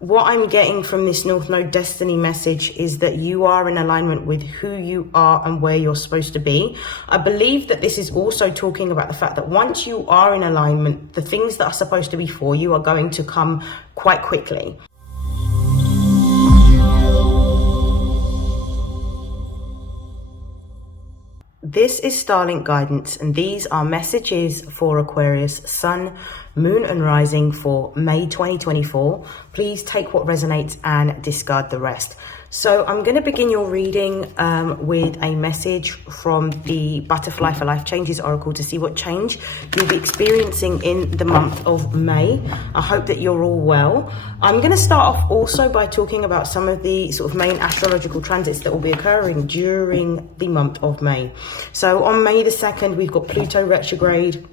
what I'm getting from this North Node Destiny message is that you are in alignment with who you are and where you're supposed to be. I believe that this is also talking about the fact that once you are in alignment, the things that are supposed to be for you are going to come quite quickly. This is StarLink guidance, and these are messages for Aquarius, Sun, Moon and Rising for May 2024. Please take what resonates and discard the rest. So I'm going to begin your reading with a message from the Butterfly for Life Changes Oracle to see what change you'll be experiencing in the month of May. I hope that you're all well. I'm going to start off also by talking about some of the sort of main astrological transits that will be occurring during the month of May. So on May the 2nd, we've got Pluto retrograde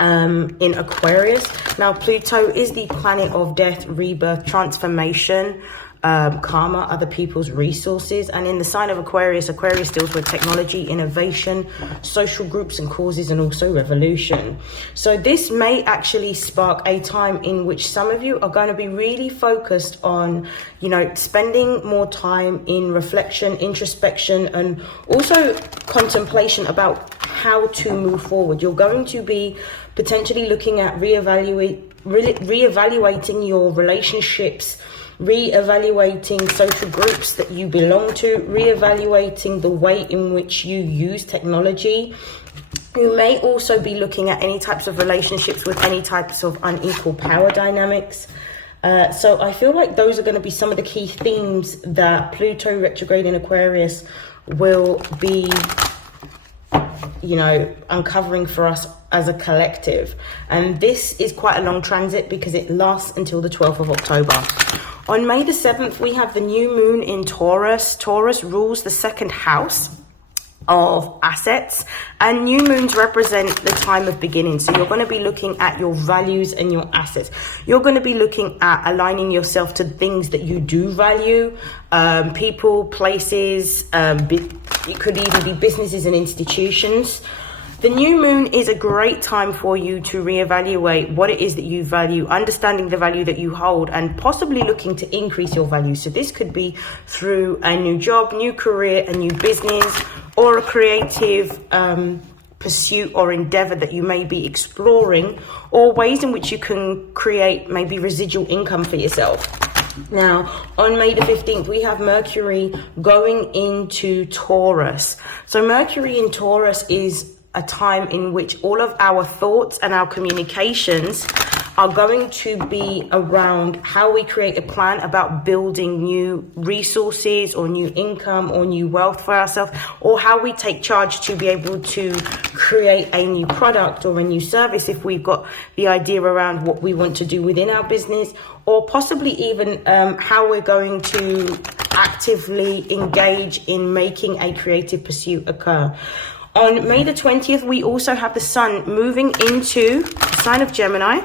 in Aquarius. Now, Pluto is the planet of death, rebirth, transformation, karma, other people's resources. And in the sign of Aquarius, Aquarius deals with technology, innovation, social groups and causes, and also revolution. So this may actually spark a time in which some of you are going to be really focused on, you know, spending more time in reflection, introspection, and also contemplation about how to move forward. You're going to be potentially looking at reevaluating your relationships, reevaluating social groups that you belong to, reevaluating the way in which you use technology. You may also be looking at any types of relationships with any types of unequal power dynamics. So I feel like those are going to be some of the key themes that Pluto retrograde in Aquarius will be, you know, uncovering for us as a collective. And this is quite a long transit because it lasts until the 12th of October. On May the 7th, we have the new moon in Taurus. Taurus rules the second house of assets, and new moons represent the time of beginning. So you're going to be looking at your values and your assets. You're going to be looking at aligning yourself to things that you do value, people, places, it could even be businesses and institutions. The new moon is a great time for you to reevaluate what it is that you value, understanding the value that you hold, and possibly looking to increase your value. So this could be through a new job, new career, a new business, or a creative pursuit or endeavor that you may be exploring, or ways in which you can create maybe residual income for yourself. Now, on May the 15th, we have Mercury going into Taurus. So Mercury in Taurus is a time in which all of our thoughts and our communications are going to be around how we create a plan about building new resources or new income or new wealth for ourselves, or how we take charge to be able to create a new product or a new service if we've got the idea around what we want to do within our business, or possibly even how we're going to actively engage in making a creative pursuit occur. On May the 20th, we also have the sun moving into the sign of Gemini.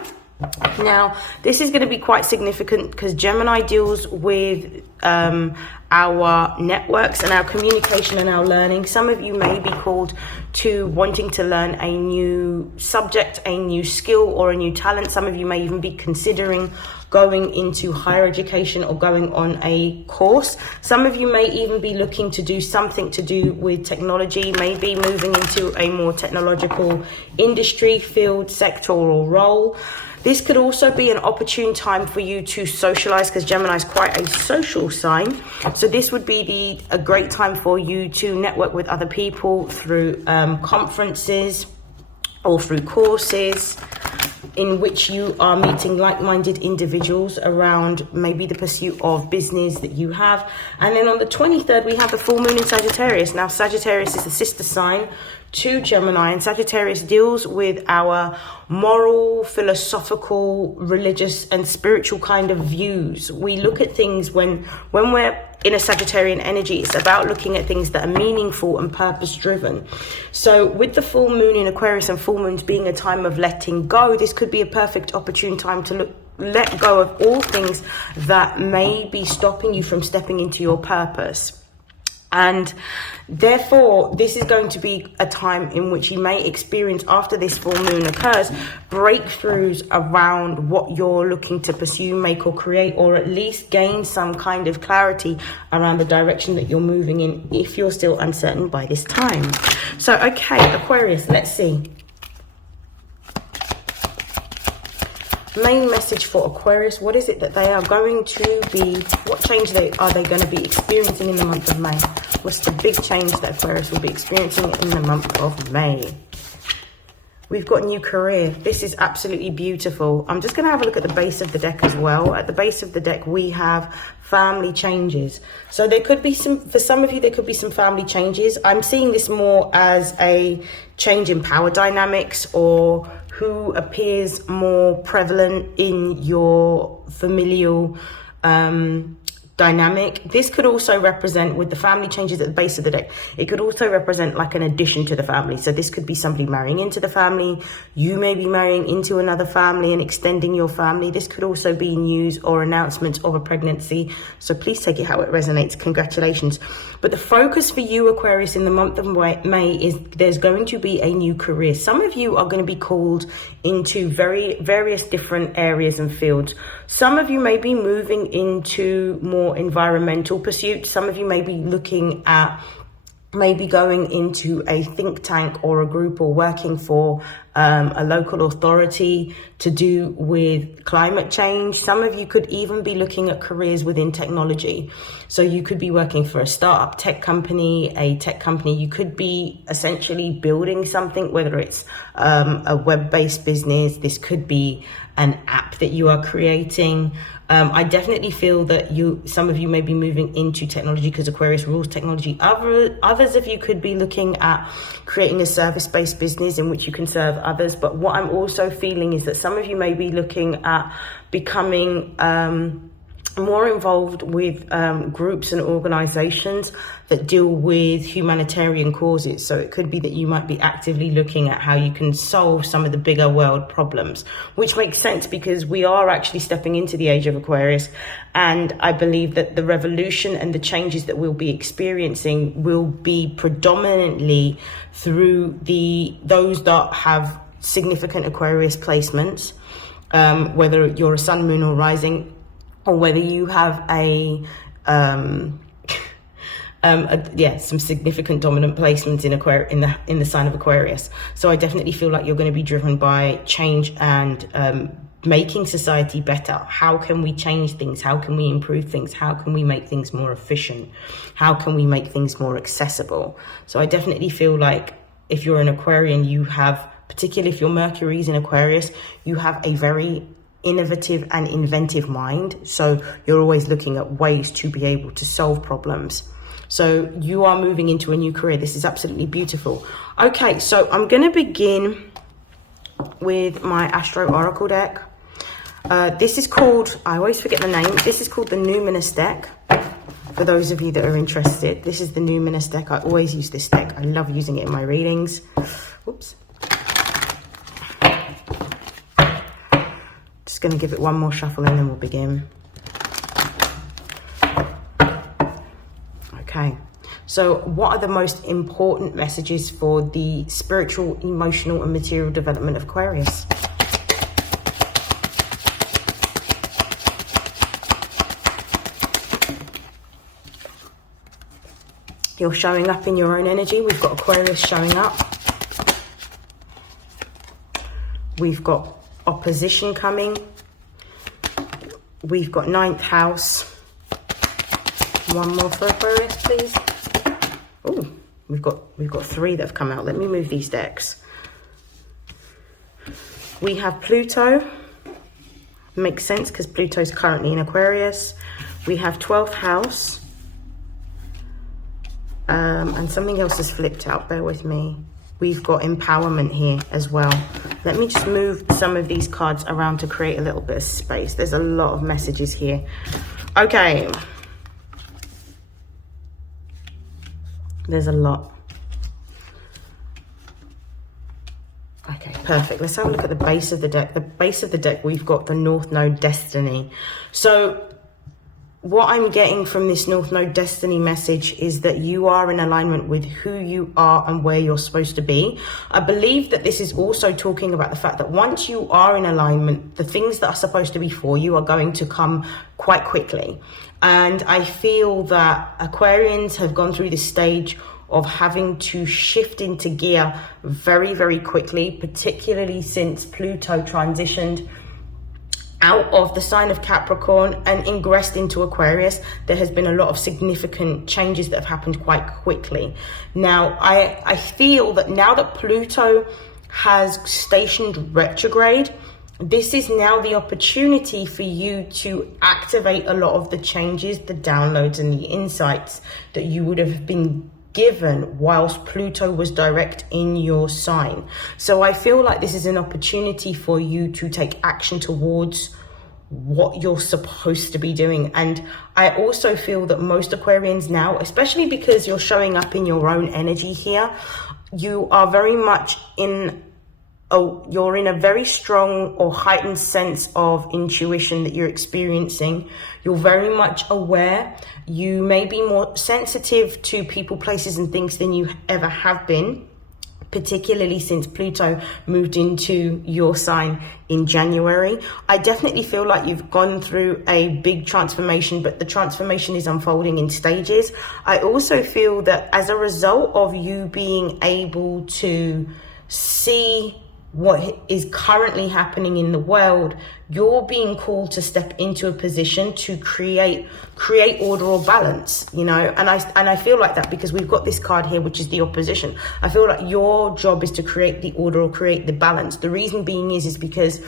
Now, this is going to be quite significant because Gemini deals with our networks and our communication and our learning. Some of you may be called to wanting to learn a new subject, a new skill, or a new talent. Some of you may even be considering going into higher education or going on a course. Some of you may even be looking to do something to do with technology, maybe moving into a more technological industry, field, sector, or role. This could also be an opportune time for you to socialize, because Gemini is quite a social sign. So this would be a great time for you to network with other people through conferences or through courses in which you are meeting like-minded individuals around maybe the pursuit of business that you have. And then on the 23rd, we have the full moon in Sagittarius. Now, Sagittarius is the sister sign to Gemini, and Sagittarius deals with our moral, philosophical, religious, and spiritual kind of views. We look at things when we're in a Sagittarian energy, it's about looking at things that are meaningful and purpose-driven. So with the full moon in Aquarius and full moons being a time of letting go, this could be a perfect opportune time to let go of all things that may be stopping you from stepping into your purpose. And therefore, this is going to be a time in which you may experience, after this full moon occurs, breakthroughs around what you're looking to pursue, make, or create, or at least gain some kind of clarity around the direction that you're moving in, if you're still uncertain by this time. So, okay, Aquarius, let's see. Main message for Aquarius, what is it that they are going to be, what change are they going to be experiencing in the month of May? What's the big change that Aquarius will be experiencing in the month of May? We've got new career. This is absolutely beautiful. I'm just going to have a look at the base of the deck as well. At the base of the deck, we have family changes. So there could be some, for some of you, there could be some family changes. I'm seeing this more as a change in power dynamics, or who appears more prevalent in your familial dynamic. This could also represent, with the family changes at the base of the deck, it could also represent like an addition to the family. So this could be somebody marrying into the family. You may be marrying into another family and extending your family. This could also be news or announcement of a pregnancy. So please take it how it resonates. Congratulations. But the focus for you, Aquarius, in the month of May is there's going to be a new career. Some of you are going to be called into various different areas and fields. Some of you may be moving into more environmental pursuits. Some of you may be looking at maybe going into a think tank or a group, or working for a local authority to do with climate change. Some of you could even be looking at careers within technology. So you could be working for a startup tech company, a tech company. You could be essentially building something, whether it's a web-based business. This could be an app that you are creating. I definitely feel that some of you may be moving into technology because Aquarius rules technology. Others of you could be looking at creating a service-based business in which you can serve others. But what I'm also feeling is that some of you may be looking at becoming more involved with groups and organizations that deal with humanitarian causes. So it could be that you might be actively looking at how you can solve some of the bigger world problems, which makes sense because we are actually stepping into the age of Aquarius. And I believe that the revolution and the changes that we'll be experiencing will be predominantly through those that have significant Aquarius placements, whether you're a sun, moon, or rising, or whether you have some significant dominant placements in the sign of Aquarius. So I definitely feel like you're going to be driven by change and making society better. How can we change things? How can we improve things? How can we make things more efficient? How can we make things more accessible? So I definitely feel like if you're an Aquarian, you have, particularly if your Mercury is in Aquarius, you have a very innovative and inventive mind. So you're always looking at ways to be able to solve problems. So you are moving into a new career. This is absolutely beautiful. Okay, so I'm going to begin with my Astro Oracle deck. This is called, I always forget the name, this is called the Numinous deck. For those of you that are interested, this is the Numinous deck. I always use this deck. I love using it in my readings. Oops. Just going to give it one more shuffle and then we'll begin. Okay, so what are the most important messages for the spiritual, emotional, and material development of Aquarius? You're showing up in your own energy. We've got Aquarius showing up. We've got opposition coming. We've got 9th house. One more for Aquarius, please. Oh, we've got 3 that have come out. Let me move these decks. We have Pluto. Makes sense because Pluto's currently in Aquarius. We have 12th house. And something else has flipped out. Bear with me. We've got empowerment here as well. Let me just move some of these cards around to create a little bit of space. There's a lot of messages here. Okay. There's a lot. Okay, perfect. Let's have a look at the base of the deck. The base of the deck, we've got the North Node Destiny. So what I'm getting from this North Node Destiny message is that you are in alignment with who you are and where you're supposed to be. I believe that this is also talking about the fact that once you are in alignment, the things that are supposed to be for you are going to come quite quickly. And I feel that Aquarians have gone through this stage of having to shift into gear very, very quickly, particularly since Pluto transitioned out of the sign of Capricorn and ingressed into Aquarius. There has been a lot of significant changes that have happened quite quickly. Now, I feel that now that Pluto has stationed retrograde, this is now the opportunity for you to activate a lot of the changes, the downloads and the insights that you would have been given whilst Pluto was direct in your sign. So I feel like this is an opportunity for you to take action towards what you're supposed to be doing. And I also feel that most Aquarians now, especially because you're showing up in your own energy here, you are very much you're in a very strong or heightened sense of intuition that you're experiencing. You're very much aware. You may be more sensitive to people, places, and things than you ever have been, particularly since Pluto moved into your sign in January. I definitely feel like you've gone through a big transformation, but the transformation is unfolding in stages. I also feel that as a result of you being able to see what is currently happening in the world, you're being called to step into a position to create order or balance, you know. And I feel like that because we've got this card here, which is the opposition. I feel like your job is to create the order or create the balance. The reason being is because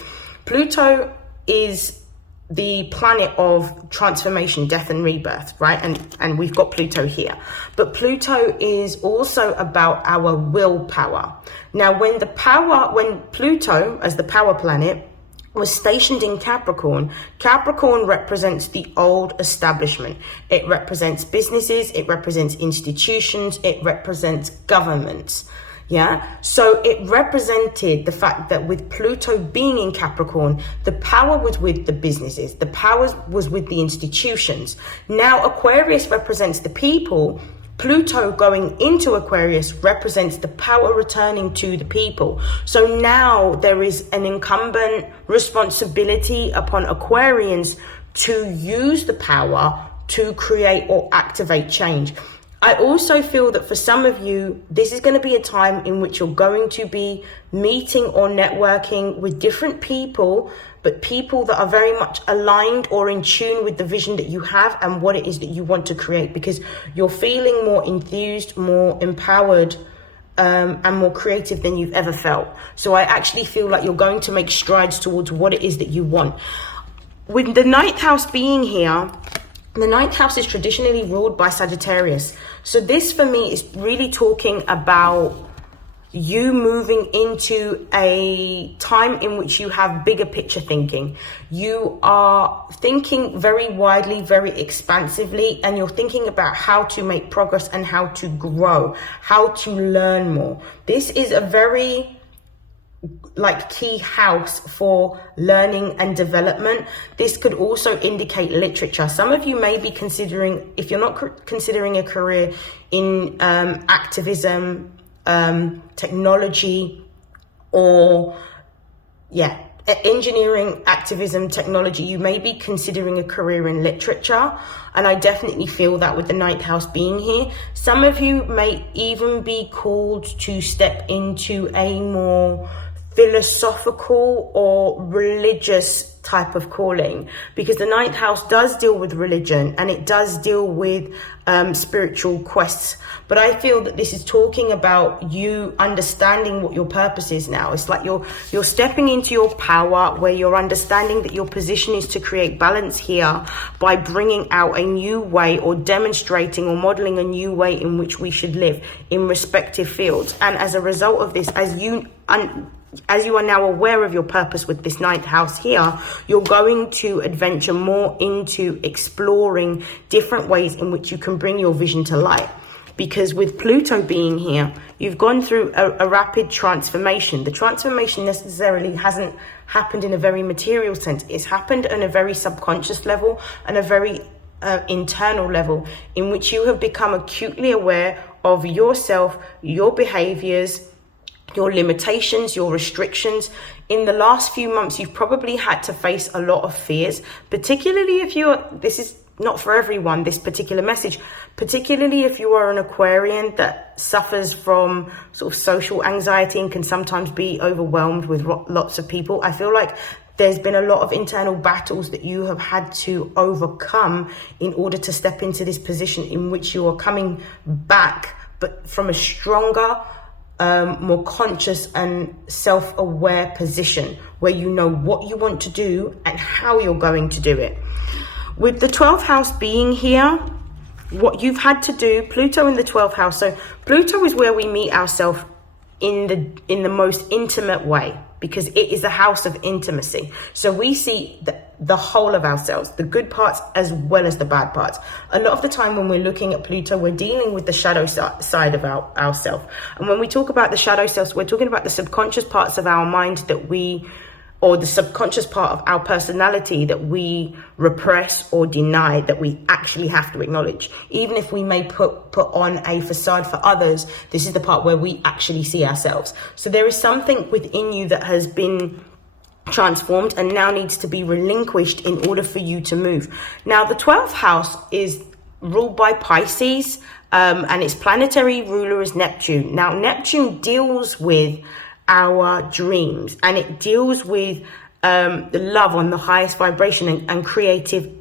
Pluto is the planet of transformation, death and rebirth, right? And we've got Pluto here. But Pluto is also about our willpower. Now, when Pluto, as the power planet, was stationed in Capricorn, Capricorn represents the old establishment. It represents businesses, it represents institutions, it represents governments. Yeah, so it represented the fact that with Pluto being in Capricorn, the power was with the businesses, the power was with the institutions. Now Aquarius represents the people. Pluto going into Aquarius represents the power returning to the people. So now there is an incumbent responsibility upon Aquarians to use the power to create or activate change. I also feel that for some of you, this is going to be a time in which you're going to be meeting or networking with different people, but people that are very much aligned or in tune with the vision that you have and what it is that you want to create, because you're feeling more enthused, more empowered, and more creative than you've ever felt. So I actually feel like you're going to make strides towards what it is that you want. With the ninth house being here, the ninth house is traditionally ruled by Sagittarius. So this for me is really talking about you moving into a time in which you have bigger picture thinking. You are thinking very widely, very expansively, and you're thinking about how to make progress and how to grow, how to learn more. This is a very key house for learning and development. This could also indicate literature. Some of you may be considering, if you're not considering a career in activism, technology, or engineering, activism, technology, you may be considering a career in literature. And I definitely feel that with the ninth house being here. Some of you may even be called to step into a more philosophical or religious type of calling, because the ninth house does deal with religion and it does deal with spiritual quests. But I feel that this is talking about you understanding what your purpose is now. It's like you're stepping into your power, where you're understanding that your position is to create balance here by bringing out a new way or demonstrating or modeling a new way in which we should live in respective fields. And as a result of this, as you are now aware of your purpose with this ninth house here, you're going to adventure more into exploring different ways in which you can bring your vision to light. Because with Pluto being here, you've gone through a rapid transformation. The transformation necessarily hasn't happened in a very material sense. It's happened on a very subconscious level and a very internal level in which you have become acutely aware of yourself, your behaviors, your limitations, your restrictions. In the last few months, you've probably had to face a lot of fears, particularly if this is not for everyone, this particular message, particularly if you are an Aquarian that suffers from sort of social anxiety and can sometimes be overwhelmed with lots of people. I feel like there's been a lot of internal battles that you have had to overcome in order to step into this position in which you are coming back, but from a stronger, more conscious and self-aware position where you know what you want to do and how you're going to do it. With the 12th house being here, what you've had to do, Pluto in the 12th house. So Pluto is where we meet ourselves in the most intimate way, because it is a house of intimacy. So we see the whole of ourselves, the good parts as well as the bad parts. A lot of the time when we're looking at Pluto, we're dealing with the shadow side of ourselves. And when we talk about the shadow selves, we're talking about the subconscious parts of our mind or the subconscious part of our personality that we repress or deny, that we actually have to acknowledge. Even if we may put on a facade for others, this is the part where we actually see ourselves. So there is something within you that has been transformed and now needs to be relinquished in order for you to move. Now, the 12th house is ruled by Pisces, and its planetary ruler is Neptune. Now, Neptune deals with our dreams, and it deals with the love on the highest vibration and creative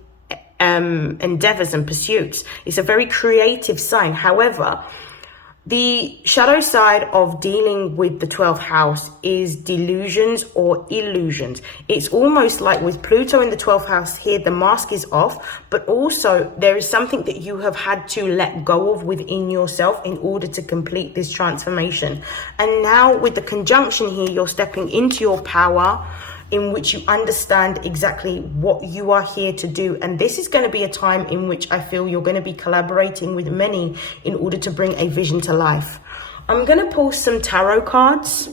endeavors and pursuits. It's a very creative sign. However, the shadow side of dealing with the 12th house is delusions or illusions. It's almost like with Pluto in the 12th house here, the mask is off, but also there is something that you have had to let go of within yourself in order to complete this transformation. And now with the conjunction here, you're stepping into your power, in which you understand exactly what you are here to do. And this is going to be a time in which I feel you're going to be collaborating with many in order to bring a vision to life. I'm going to pull some tarot cards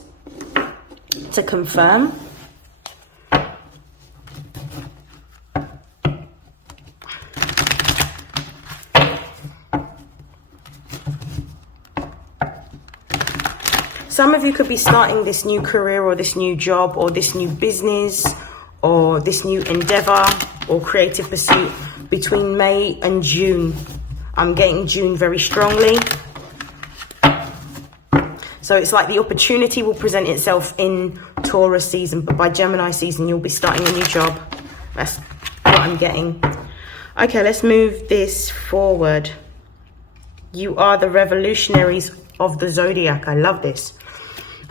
to confirm. Some of you could be starting this new career or this new job or this new business or this new endeavor or creative pursuit between May and June. I'm getting June very strongly. So it's like the opportunity will present itself in Taurus season, but by Gemini season, you'll be starting a new job. That's what I'm getting. Okay, let's move this forward. You are the revolutionaries of the zodiac. I love this.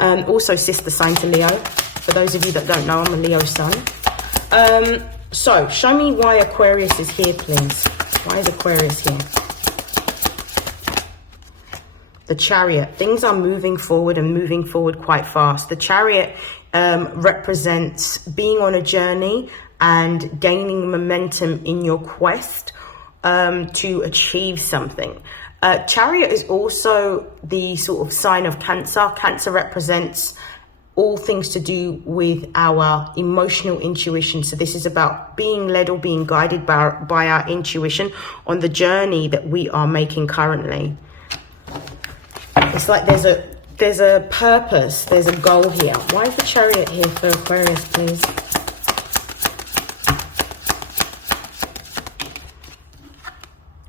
Also sister sign to Leo. For those of you that don't know, I'm a Leo sun. So show me why Aquarius is here, please. Why is Aquarius here? The Chariot. Things are moving forward and moving forward quite fast. The Chariot represents being on a journey and gaining momentum in your quest to achieve something. Chariot is also the sort of sign of Cancer. Cancer represents all things to do with our emotional intuition. So this is about being led or being guided by our intuition on the journey that we are making currently. It's like there's a purpose, there's a goal here. Why is the Chariot here for Aquarius, please?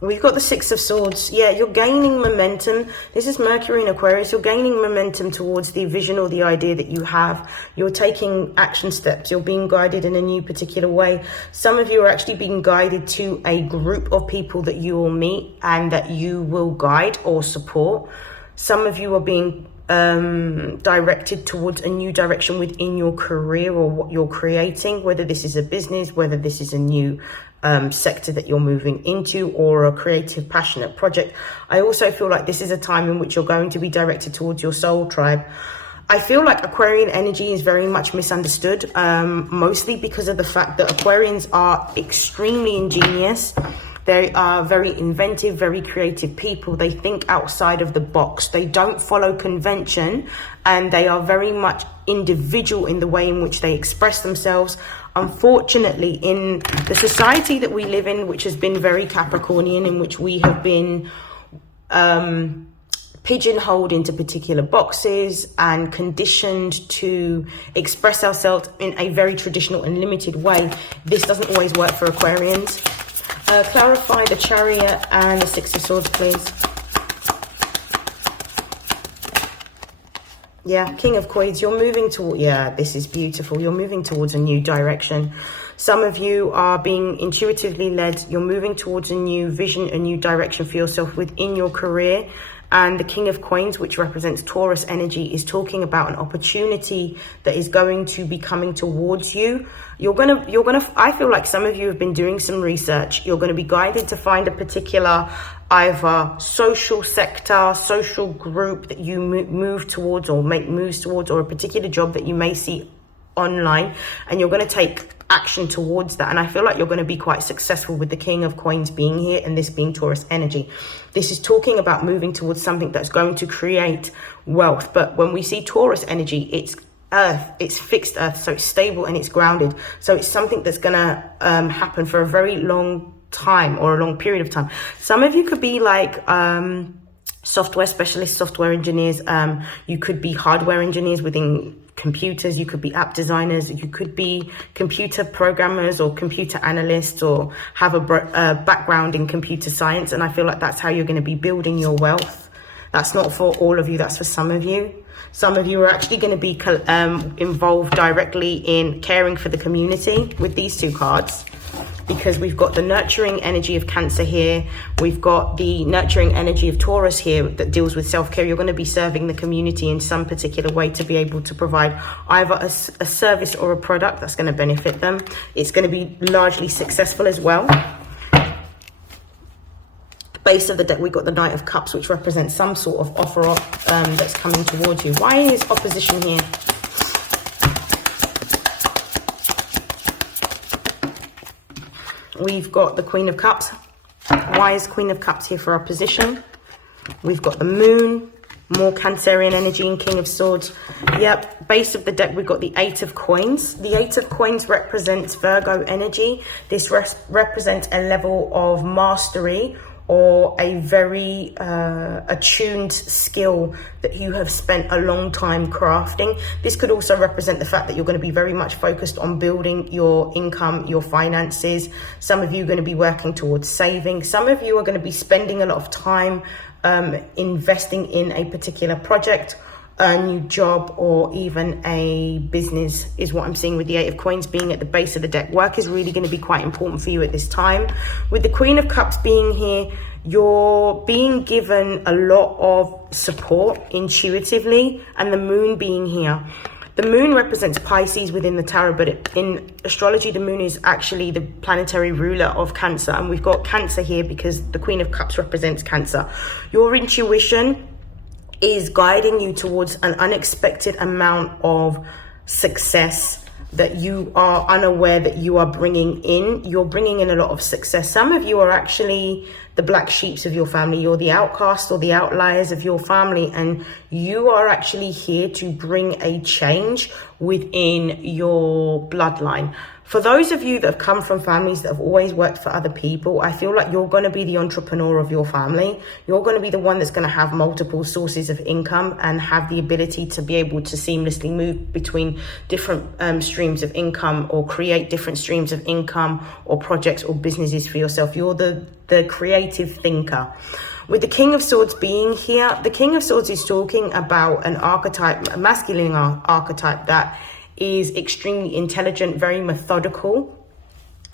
We've got the Six of Swords. Yeah, you're gaining momentum. This is Mercury in Aquarius. You're gaining momentum towards the vision or the idea that you have. You're taking action steps. You're being guided in a new particular way. Some of you are actually being guided to a group of people that you will meet and that you will guide or support. Some of you are being directed towards a new direction within your career or what you're creating, whether this is a business, whether this is a new sector that you're moving into or a creative, passionate project. I also feel like this is a time in which you're going to be directed towards your soul tribe. I feel like Aquarian energy is very much misunderstood, mostly because of the fact that Aquarians are extremely ingenious. They are very inventive, very creative people. They think outside of the box. They don't follow convention, and they are very much individual in the way in which they express themselves. Unfortunately, in the society that we live in, which has been very Capricornian, in which we have been pigeonholed into particular boxes and conditioned to express ourselves in a very traditional and limited way, this doesn't always work for Aquarians. Clarify the Chariot and the Six of Swords, please. Yeah, King of Coins, you're moving toward, yeah, this is beautiful. You're moving towards a new direction. Some of you are being intuitively led. You're moving towards a new vision, a new direction for yourself within your career. And the King of Coins, which represents Taurus energy, is talking about an opportunity that is going to be coming towards you. You're gonna, I feel like some of you have been doing some research. You're going to be guided to find a particular either social sector, social group that you move towards or make moves towards, or a particular job that you may see online, and you're going to take action towards that. And I feel like you're going to be quite successful with the King of Coins being here and this being Taurus energy. This is talking about moving towards something that's going to create wealth. But when we see Taurus energy, it's earth, it's fixed earth, so it's stable and it's grounded. So it's something that's going to happen for a very long time, or a long period of time. Some of you could be like software specialists, software engineers. You could be hardware engineers within computers. You could be app designers. You could be computer programmers or computer analysts, or have a background in computer science. And I feel like that's how you're going to be building your wealth. That's not for all of you. That's for some of you. Some of you are actually going to be involved directly in caring for the community with these two cards, because we've got the nurturing energy of Cancer here. We've got the nurturing energy of Taurus here that deals with self-care. You're going to be serving the community in some particular way to be able to provide either a service or a product that's going to benefit them. It's going to be largely successful as well. Base of the deck, we've got the Knight of Cups, which represents some sort of offer that's coming towards you. Why is opposition here? We've got the Queen of Cups. Why is Queen of Cups here for opposition? We've got the Moon, more Cancerian energy, and King of Swords. Yep, base of the deck, we've got the Eight of Coins. The Eight of Coins represents Virgo energy. This represents a level of mastery, or a very attuned skill that you have spent a long time crafting. This could also represent the fact that you're going to be very much focused on building your income, your finances. Some of you are going to be working towards saving. Some of you are going to be spending a lot of time investing in a particular project, a new job, or even a business, is what I'm seeing with the Eight of Coins being at the base of the deck. Work is really going to be quite important for you at this time. With the Queen of Cups being here, you're being given a lot of support intuitively, and the Moon being here. The Moon represents Pisces within the tarot, but in astrology, the Moon is actually the planetary ruler of Cancer. And we've got Cancer here because the Queen of Cups represents Cancer. Your intuition is guiding you towards an unexpected amount of success that you are unaware that you are bringing in. You're bringing in a lot of success. Some of you are actually the black sheeps of your family. You're the outcasts or the outliers of your family, and you are actually here to bring a change within your bloodline. For those of you that have come from families that have always worked for other people, I feel like you're going to be the entrepreneur of your family. You're going to be the one that's going to have multiple sources of income and have the ability to be able to seamlessly move between different streams of income, or create different streams of income or projects or businesses for yourself. You're the creative thinker. With the King of Swords being here, the King of Swords is talking about an archetype, a masculine archetype that is extremely intelligent, very methodical,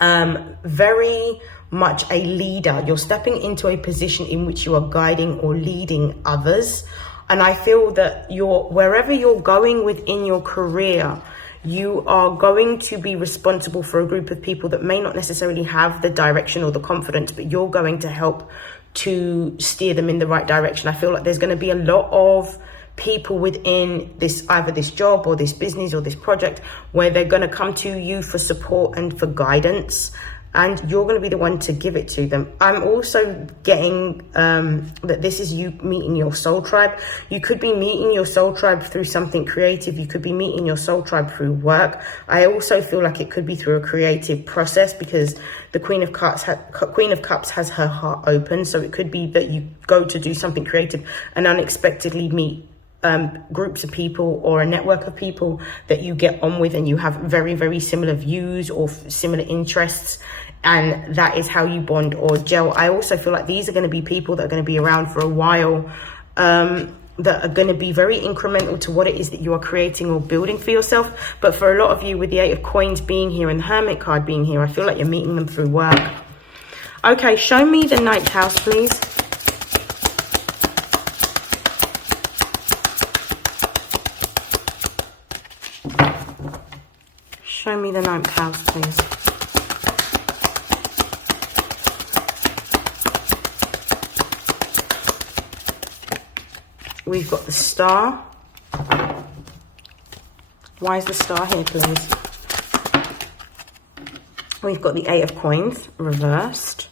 very much a leader. You're stepping into a position in which you are guiding or leading others. And I feel that wherever you're going within your career, you are going to be responsible for a group of people that may not necessarily have the direction or the confidence, but you're going to help to steer them in the right direction. I feel like there's going to be a lot of people within this, either this job or this business or this project, where they're going to come to you for support and for guidance. and you're going to be the one to give it to them. I'm also getting that this is you meeting your soul tribe. You could be meeting your soul tribe through something creative. You could be meeting your soul tribe through work. I also feel like it could be through a creative process, because the Queen of Cups has her heart open. So it could be that you go to do something creative and unexpectedly meet groups of people or a network of people that you get on with, and you have very, very similar views or similar interests, and that is how you bond or gel. I also feel like these are going to be people that are going to be around for a while, that are going to be very incremental to what it is that you are creating or building for yourself. But for a lot of you, with the 8 of Coins being here and the Hermit card being here, I feel like you're meeting them through work. Okay, show me the 9th house, please. Show me the 9th house, please. We've got the Star. Why is the Star here, please? We've got the 8 of Coins reversed.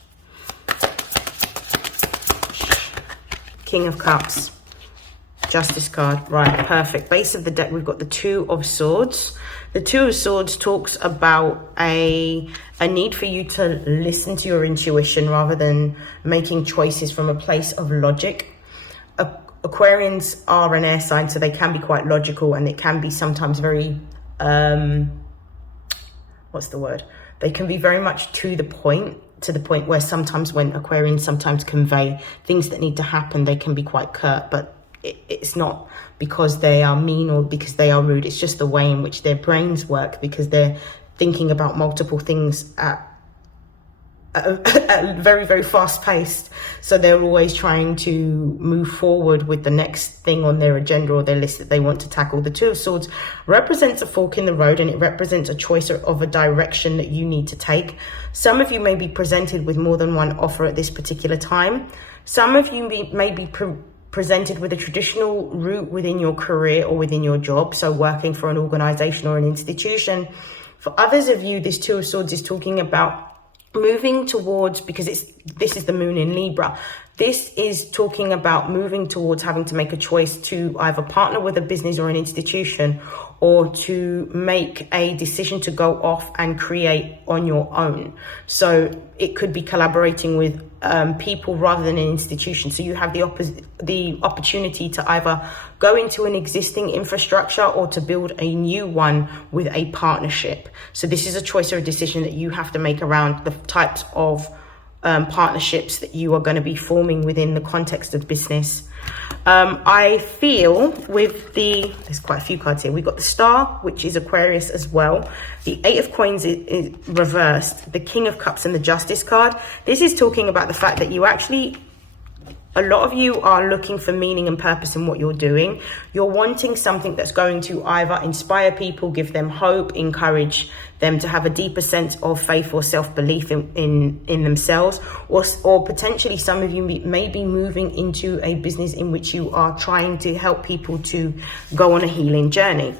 King of Cups. Justice card. Right, perfect. Base of the deck, we've got the 2 of Swords. The 2 of Swords talks about a need for you to listen to your intuition rather than making choices from a place of logic. Aquarians are an air sign, so they can be quite logical, and it can be sometimes very, what's the word? They can be very much to the point where sometimes when Aquarians sometimes convey things that need to happen, they can be quite curt, but it's not because they are mean or because they are rude. It's just the way in which their brains work, because they're thinking about multiple things at very, very fast paced. So they're always trying to move forward with the next thing on their agenda or their list that they want to tackle. The 2 of Swords represents a fork in the road, and it represents a choice of a direction that you need to take. Some of you may be presented with more than one offer at this particular time. Some of you may be presented with a traditional route within your career or within your job, so working for an organization or an institution. For others of you, this 2 of Swords is talking about moving towards, because this is the moon in Libra, this is talking about moving towards having to make a choice to either partner with a business or an institution, or to make a decision to go off and create on your own. So it could be collaborating with people rather than an institution. So you have the opportunity to either go into an existing infrastructure or to build a new one with a partnership. So this is a choice or a decision that you have to make around the types of partnerships that you are going to be forming within the context of business. I feel with there's quite a few cards here. We've got the Star, which is Aquarius as well. The 8 of Coins is reversed. The King of Cups and the Justice card. This is talking about the fact that a lot of you are looking for meaning and purpose in what you're doing. You're wanting something that's going to either inspire people, give them hope, encourage them to have a deeper sense of faith or self-belief in themselves, or potentially some of you may be moving into a business in which you are trying to help people to go on a healing journey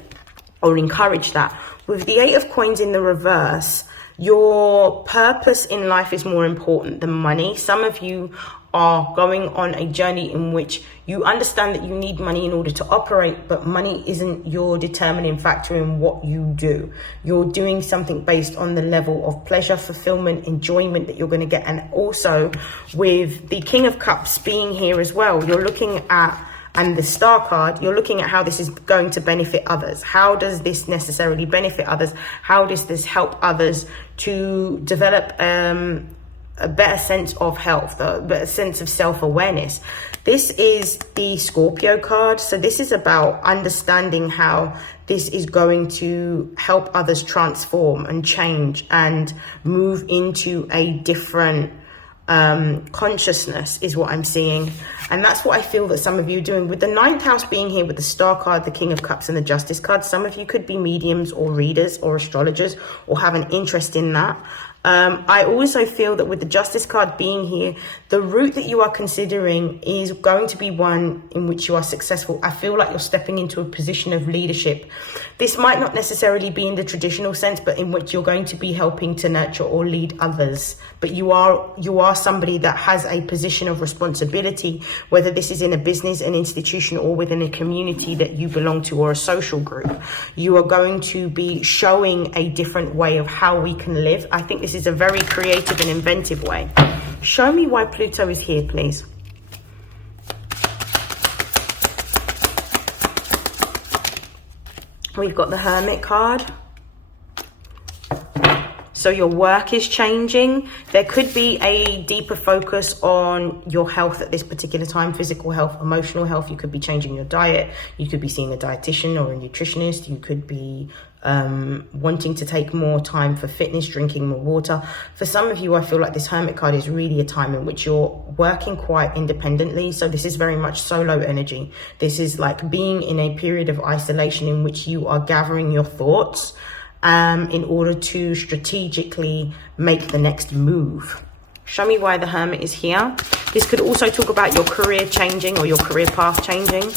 or encourage that. With the 8 of Coins in the reverse, your purpose in life is more important than money. Some of you are going on a journey in which you understand that you need money in order to operate, but money isn't your determining factor in what you do. You're doing something based on the level of pleasure, fulfillment, enjoyment that you're going to get. And also with the King of Cups being here as well, you're looking at, and the Star card, you're looking at how this is going to benefit others. How does this necessarily benefit others? How does this help others to develop a better sense of health, a better sense of self-awareness? This is the Scorpio card. So this is about understanding how this is going to help others transform and change and move into a different consciousness, is what I'm seeing. And that's what I feel that some of you are doing. With the 9th house being here with the Star card, the King of Cups and the Justice card, some of you could be mediums or readers or astrologers or have an interest in that. I also feel that with the Justice card being here, the route that you are considering is going to be one in which you are successful. I feel like you're stepping into a position of leadership. This might not necessarily be in the traditional sense, but in which you're going to be helping to nurture or lead others. But you are somebody that has a position of responsibility, whether this is in a business, an institution, or within a community that you belong to, or a social group. You are going to be showing a different way of how we can live. I think this is a very creative and inventive way. Show me why Pluto is here, please. We've got the Hermit card. So your work is changing. There could be a deeper focus on your health at this particular time, physical health, emotional health. You could be changing your diet. You could be seeing a dietitian or a nutritionist. You could be wanting to take more time for fitness, drinking more water. For some of you, I feel like this Hermit card is really a time in which you're working quite independently. So this is very much solo energy. This is like being in a period of isolation in which you are gathering your thoughts in order to strategically make the next move. Show me why the Hermit is here. This could also talk about your career changing or your career path changing.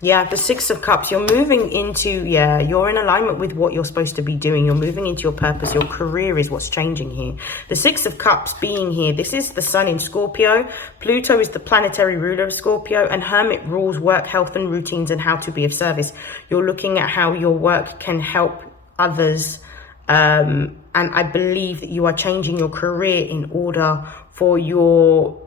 Yeah, the Six of Cups, you're moving into, you're in alignment with what you're supposed to be doing. You're moving into your purpose. Your career is what's changing here. The Six of Cups being here, this is the Sun in Scorpio. Pluto is the planetary ruler of Scorpio, and Hermit rules work, health, and routines, and how to be of service. You're looking at how your work can help others. And I believe that you are changing your career in order for your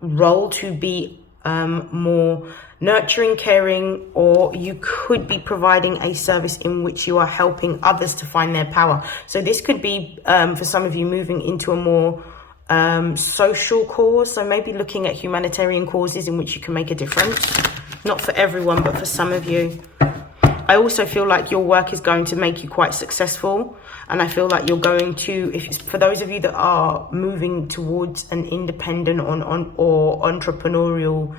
role to be more nurturing, caring, or you could be providing a service in which you are helping others to find their power. So this could be, for some of you, moving into a more social cause. So maybe looking at humanitarian causes in which you can make a difference. Not for everyone, but for some of you. I also feel like your work is going to make you quite successful. And I feel like you're going to, for those of you that are moving towards an independent or entrepreneurial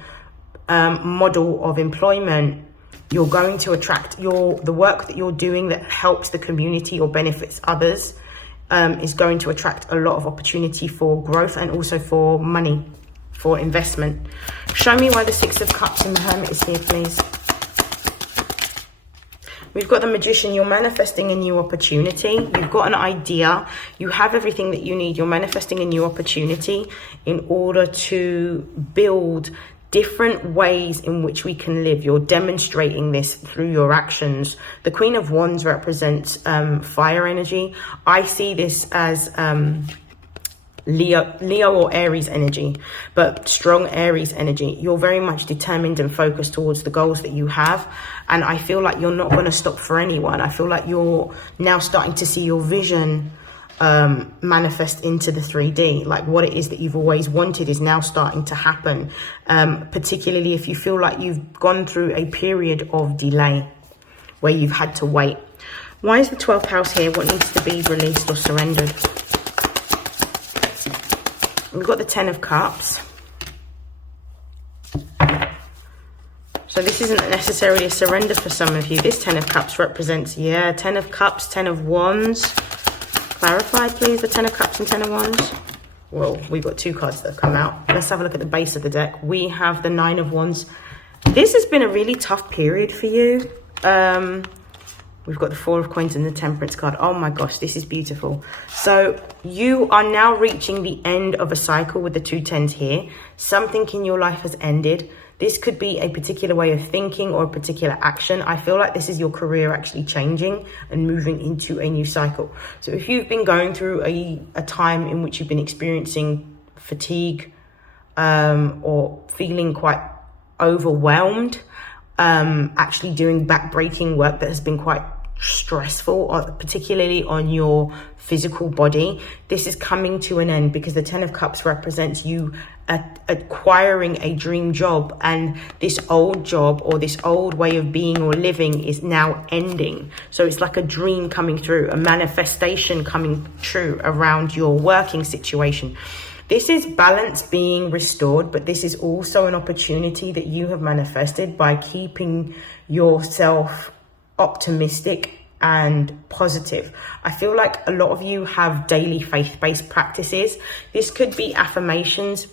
model of employment, you're going to attract the work that you're doing that helps the community or benefits others is going to attract a lot of opportunity for growth and also for money, for investment. Show me why the Six of Cups and the Hermit is here, please. We've got the Magician. You're manifesting a new opportunity. You've got an idea. You have everything that you need. You're manifesting a new opportunity in order to build different ways in which we can live. You're demonstrating this through your actions. The Queen of Wands represents fire energy. I see this as Leo or Aries energy, but strong Aries energy. You're very much determined and focused towards the goals that you have. And I feel like you're not going to stop for anyone. I feel like you're now starting to see your vision manifest into the 3D. Like what it is that you've always wanted is now starting to happen. Particularly if you feel like you've gone through a period of delay where you've had to wait. Why is the 12th house here? What needs to be released or surrendered? We've got the 10 of Cups. So this isn't necessarily a surrender for some of you. This 10 of Cups represents, 10 of Cups, 10 of Wands. Clarify, please, the 10 of Cups and 10 of Wands. Well, we've got two cards that have come out. Let's have a look at the base of the deck. We have the 9 of Wands. This has been a really tough period for you. We've got the 4 of Coins and the Temperance card. Oh my gosh, this is beautiful. So you are now reaching the end of a cycle with the 2 10s here. Something in your life has ended. This could be a particular way of thinking or a particular action. I feel like this is your career actually changing and moving into a new cycle. So if you've been going through a time in which you've been experiencing fatigue or feeling quite overwhelmed, actually doing back-breaking work that has been quite stressful, particularly on your physical body, this is coming to an end because the 10 of Cups represents you acquiring a dream job, and this old job or this old way of being or living is now ending. So it's like a dream coming through, a manifestation coming true around your working situation. This is balance being restored, but this is also an opportunity that you have manifested by keeping yourself optimistic and positive. I feel like a lot of you have daily faith-based practices. This could be affirmations.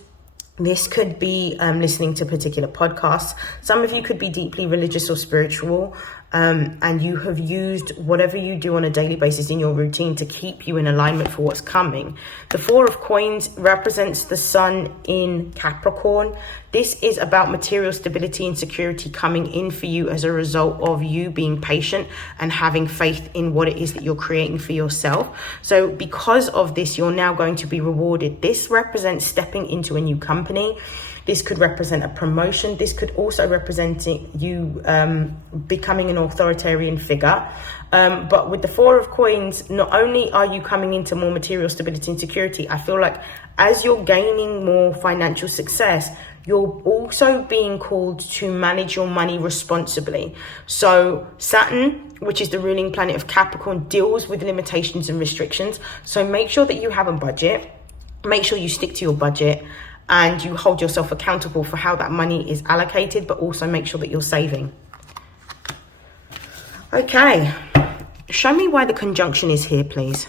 This could be listening to particular podcasts. Some of you could be deeply religious or spiritual, and you have used whatever you do on a daily basis in your routine to keep you in alignment for what's coming. The Four of Coins represents the sun in Capricorn. This is about material stability and security coming in for you as a result of you being patient and having faith in what it is that you're creating for yourself. So because of this, you're now going to be rewarded. This represents stepping into a new company. This could represent a promotion. This could also represent you becoming an authoritarian figure. But with the Four of Coins, not only are you coming into more material stability and security, I feel like as you're gaining more financial success, you're also being called to manage your money responsibly. So Saturn, which is the ruling planet of Capricorn, deals with limitations and restrictions. So make sure that you have a budget. Make sure you stick to your budget and you hold yourself accountable for how that money is allocated, but also make sure that you're saving. Okay, show me why the conjunction is here, please.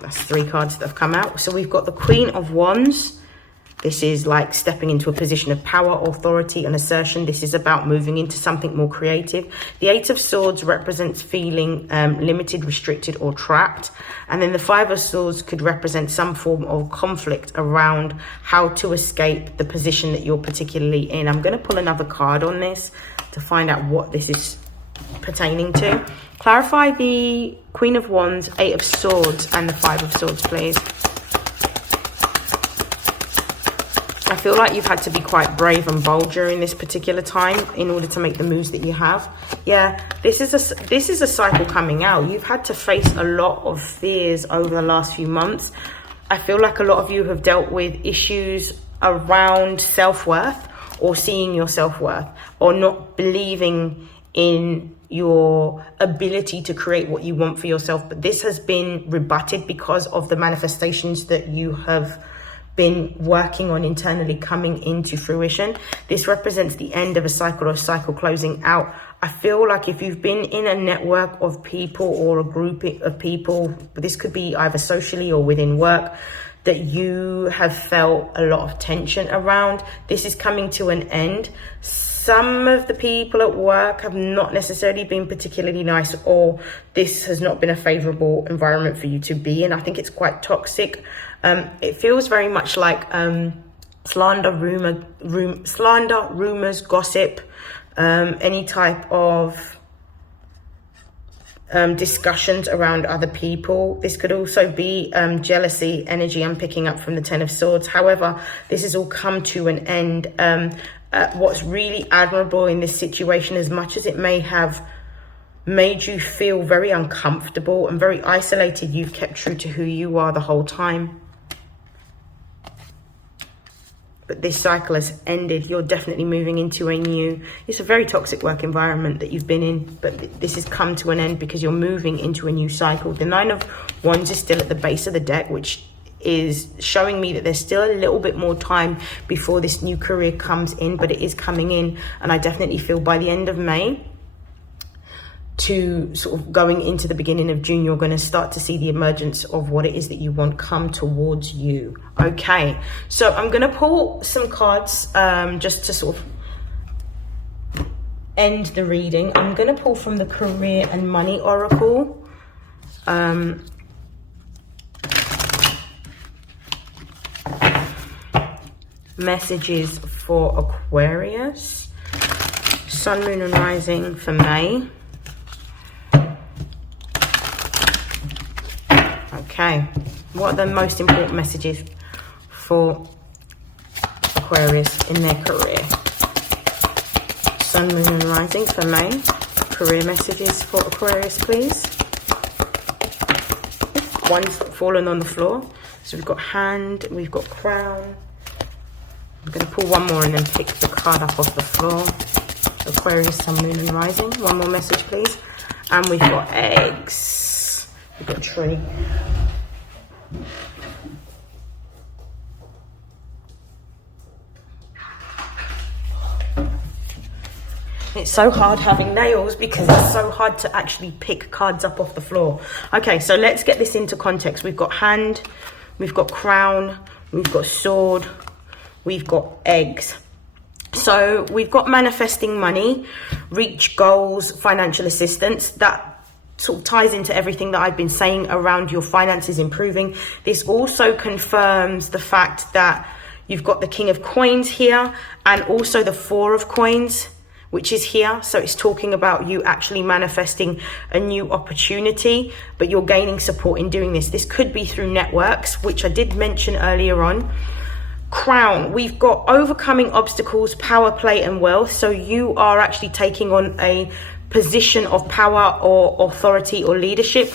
That's 3 cards that have come out. So we've got the Queen of Wands. This is like stepping into a position of power, authority, and assertion. This is about moving into something more creative. The Eight of Swords represents feeling limited, restricted, or trapped. And then the Five of Swords could represent some form of conflict around how to escape the position that you're particularly in. I'm going to pull another card on this to find out what this is pertaining to. Clarify the Queen of Wands, Eight of Swords, and the Five of Swords, please. I feel like you've had to be quite brave and bold during this particular time in order to make the moves that you have. Yeah, this is a cycle coming out. You've had to face a lot of fears over the last few months. I feel like a lot of you have dealt with issues around self-worth or seeing your self-worth or not believing in your ability to create what you want for yourself. But this has been rebutted because of the manifestations that you have been working on internally coming into fruition. This represents the end of a cycle or cycle closing out. I feel like if you've been in a network of people or a group of people, this could be either socially or within work, that you have felt a lot of tension around, this is coming to an end. Some of the people at work have not necessarily been particularly nice, or this has not been a favorable environment for you to be in. I think it's quite toxic. It feels very much like slander, rumors, gossip, any type of discussions around other people. This could also be jealousy energy I'm picking up from the Ten of Swords. However, this has all come to an end. What's really admirable in this situation, as much as it may have made you feel very uncomfortable and very isolated, you've kept true to who you are the whole time. But this cycle has ended. You're definitely moving into a new, it's a very toxic work environment that you've been in, but this has come to an end because you're moving into a new cycle. The Nine of Wands is still at the base of the deck, which is showing me that there's still a little bit more time before this new career comes in, but it is coming in. And I definitely feel by the end of May to sort of going into the beginning of June, you're going to start to see the emergence of what it is that you want come towards you. Okay, so I'm going to pull some cards just to sort of end the reading. I'm going to pull from the Career and Money Oracle. Messages for Aquarius, Sun, Moon and Rising for May. Okay, what are the most important messages for Aquarius in their career? Sun, Moon and Rising for May. Career messages for Aquarius, please. One's fallen on the floor. So we've got Hand, we've got Crown. I'm going to pull one more and then pick the card up off the floor. Aquarius, Sun, Moon and Rising. One more message, please. And we've got Eggs. We've got Tree. It's so hard having nails because it's so hard to actually pick cards up off the floor. Okay, so let's get this into context. We've got hand, we've got crown, we've got sword, we've got eggs. So we've got manifesting money, reach goals, financial assistance. That sort of ties into everything that I've been saying around your finances improving. This also confirms the fact that you've got the King of Coins here and also the Four of Coins, which is here. So it's talking about you actually manifesting a new opportunity, but you're gaining support in doing this. This could be through networks, which I did mention earlier on. Crown, we've got overcoming obstacles, power play and wealth. So you are actually taking on a position of power or authority or leadership,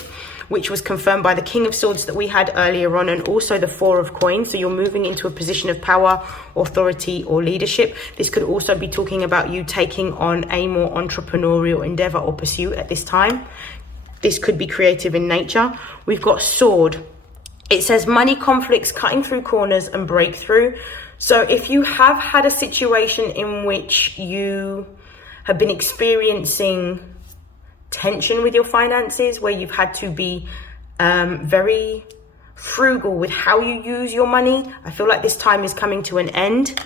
which was confirmed by the King of Swords that we had earlier on, and also the Four of Coins. So you're moving into a position of power, authority or leadership. This could also be talking about you taking on a more entrepreneurial endeavor or pursuit at this time. This could be creative in nature. We've got sword. It says money conflicts, cutting through corners and breakthrough. So if you have had a situation in which you have been experiencing tension with your finances, where you've had to be very frugal with how you use your money, I feel like this time is coming to an end.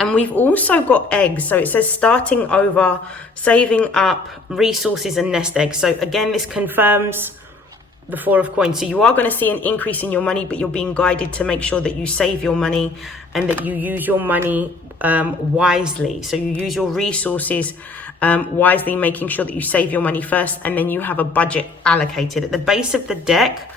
And we've also got eggs. So it says starting over, saving up, resources and nest eggs. So again, this confirms the Four of Coins. So you are going to see an increase in your money, but you're being guided to make sure that you save your money and that you use your money wisely. So you use your resources wisely, making sure that you save your money first, and then you have a budget allocated. At the base of the deck,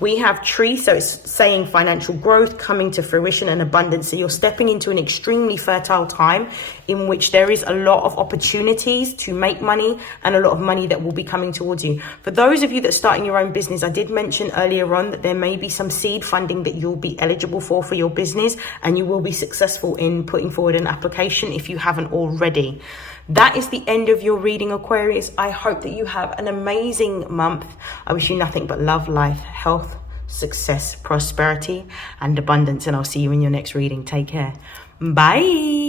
we have tree, so it's saying financial growth coming to fruition and abundance. So you're stepping into an extremely fertile time in which there is a lot of opportunities to make money and a lot of money that will be coming towards you. For those of you that are starting your own business, I did mention earlier on that there may be some seed funding that you'll be eligible for your business, and you will be successful in putting forward an application if you haven't already. That is the end of your reading, Aquarius. I hope that you have an amazing month. I wish you nothing but love, life, health, success, prosperity, and abundance. And I'll see you in your next reading. Take care. Bye.